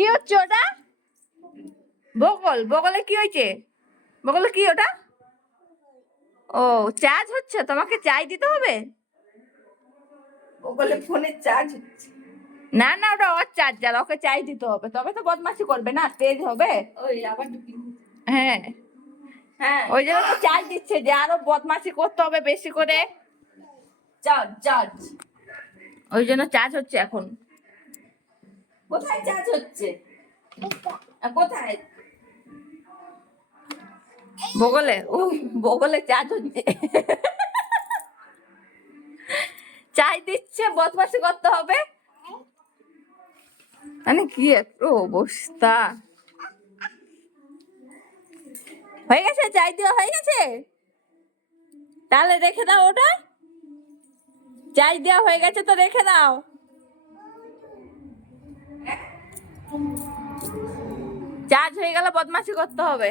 কি হচ্ছে ওটা? বগল, বগলে কি হয়েছে? বগলে কি ওটা? ও চার্জ হচ্ছে, তোমাকে চার্জ দিতে হবে। বগলে ফোনের চার্জ হচ্ছে। না না, ওটা ওর চার্জার, ওকে চার্জ দিতে হবে, তবে তো বদমাশি করবে না, তেজ হবে। ওই আবার হ্যাঁ হ্যাঁ, ওই জন্য তো চার্জ দিচ্ছে, যে আরো বদমাশি করতে হবে বেশি করে, চার্জ চার্জ। ওই জন্য চার্জ হচ্ছে এখন। কোথায় চার্জ হচ্ছে? কোথায়? বগলে, ও বগলে চার্জ হচ্ছে। চার্জ দিচ্ছে, বদমাশি করতে হবে, মানে কি একটু অবস্থা। হয়ে গেছে, চার্জ দেওয়া হয়ে গেছে, তাহলে রেখে দাও ওটা। চার্জ দেওয়া হয়ে গেছে তো রেখে দাও। চার্জ হয়ে গেলে বদমাশি করতে হবে।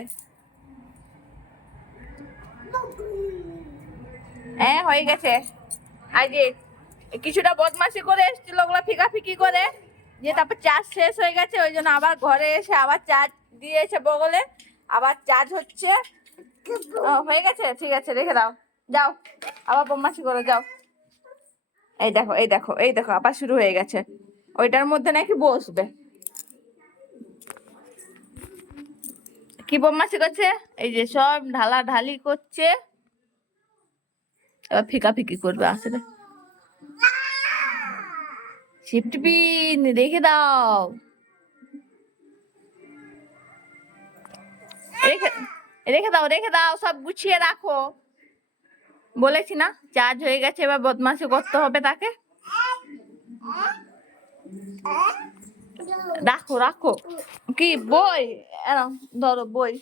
হ্যাঁ হয়ে গেছে। আজকে কিছুটা বদমাশি করে এসেছিল, ওগুলো ফিকাফিকি করে, যে তারপর চার্জ শেষ হয়ে গেছে, ওই জন্য আবার ঘরে এসে আবার চার্জ দিয়েছে বগলে, আবার চার্জ হচ্ছে। হয়ে গেছে, ঠিক আছে রেখে দাও, যাও আবার বদমাশি করে যাও। এই দেখো এই দেখো এই দেখো, আবার শুরু হয়ে গেছে, ওইটার মধ্যে নাকি বসবে। কি বদমাশি করছে, এই যে সব ঢালা ঢালি করছে, এবার ফিকাফিকি করবে আসলে। শিফট পিন রেখে দাও, রেখে রেখে দাও রেখে দাও, সব গুছিয়ে রাখো। বলেছি না চার্জ হয়ে গেছে, এবার বদমাশি করতে হবে তাকে। রাখো রাখো, কি বই, ধরো বই।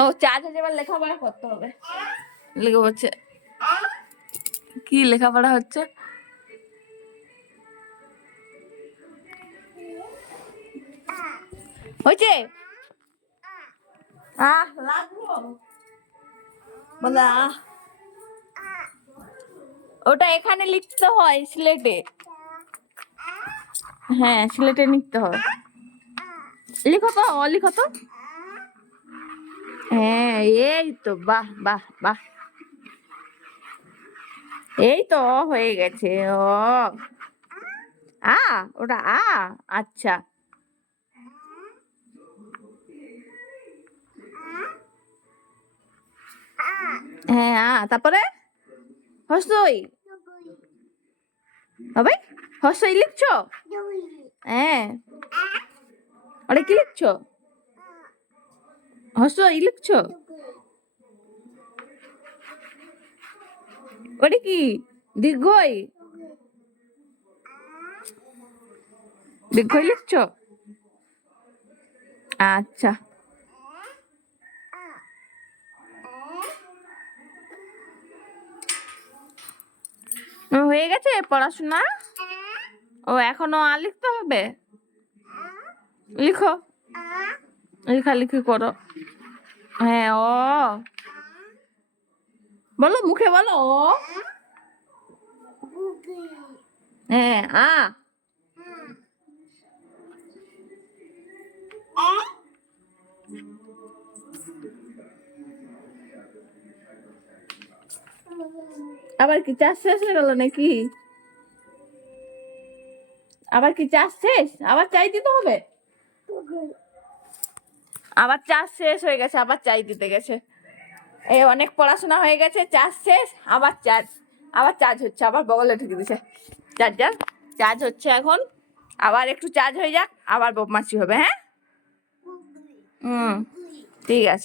ও চার্জ হয়ে এবার লেখাপড়া করতে হবে। লেখা হচ্ছে, কি লেখাপড়া হচ্ছে? হয়েছে, লাগবো বলে ওটা এখানে লিখতে হয় স্লেটে। হ্যাঁ স্লেটে লিখতে হয়, লিখো তো, লিখো তো। হ্যাঁ এই তো, বাহ বাহ বাহ, এই তো হয়ে গেছে। ও ওটা আচ্ছা। হ্যাঁ তারপরে হর্ষই হবে, হর্ষই লিখছো? হ্যাঁ ওটা কি লিখছো? হর্ষই লিখছো? ওটা কি দীর্ঘই? দীর্ঘই লিখছো? আচ্ছা হয়ে গেছে পড়াশোনা। ও এখনো লিখতে হবে, লিখো, লেখালেখি করো। হ্যাঁ ও বলো, মুখে বলো ও। হ্যাঁ আবার কি চাষ শেষ হয়ে গেল নাকি? আবার কি চাষ শেষ, আবার চাই দিতে হবে? আবার চাষ শেষ হয়ে গেছে, আবার চাই দিতে গেছে। এই অনেক পড়াশোনা হয়ে গেছে, চার্জ শেষ, আবার চার্জ হচ্ছে, আবার বগলে ঢুকে দিছে চার্জার। চার্জ হচ্ছে এখন, আবার একটু চার্জ হয়ে যাক, আবার বদমাশি হবে। হ্যাঁ ঠিক আছে।